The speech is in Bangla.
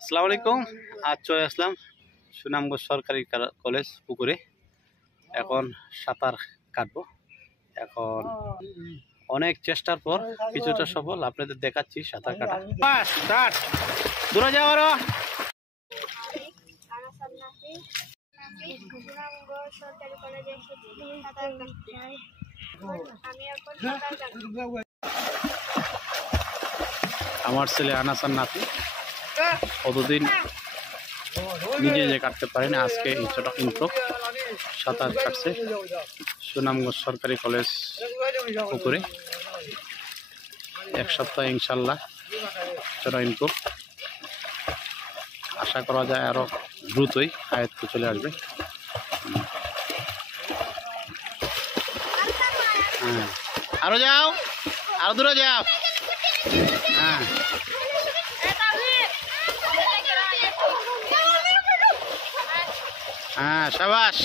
আসসালামু আলাইকুম। আজ চলে আসলাম সুনামগঞ্জ সরকারি কলেজ পুকুরে। এখন সাঁতার কাটবো। এখন অনেক চেষ্টার পর কিছুটা সফল আপনাদের দেখাচ্ছি সাঁতার কাটা। স্টার্ট, দূরে যাও আরো। আমার ছেলে আনাসার নাতি কতদিন নিজে যে কাটতে পারেন, আজকে ইন্ট্রো সাঁতার কাটছে সুনামগঞ্জ সরকারি কলেজ পুকুরে। এক সপ্তাহ ইনশাল্লাহ ছোট ইন্ট্রো, আশা করা যায় আরো দ্রুতই আয়ত্তে চলে আসবে। হ্যাঁ, আরো যাও, আরো দূরে যাও। হ্যাঁ, হ্যাঁ, শাবাশ।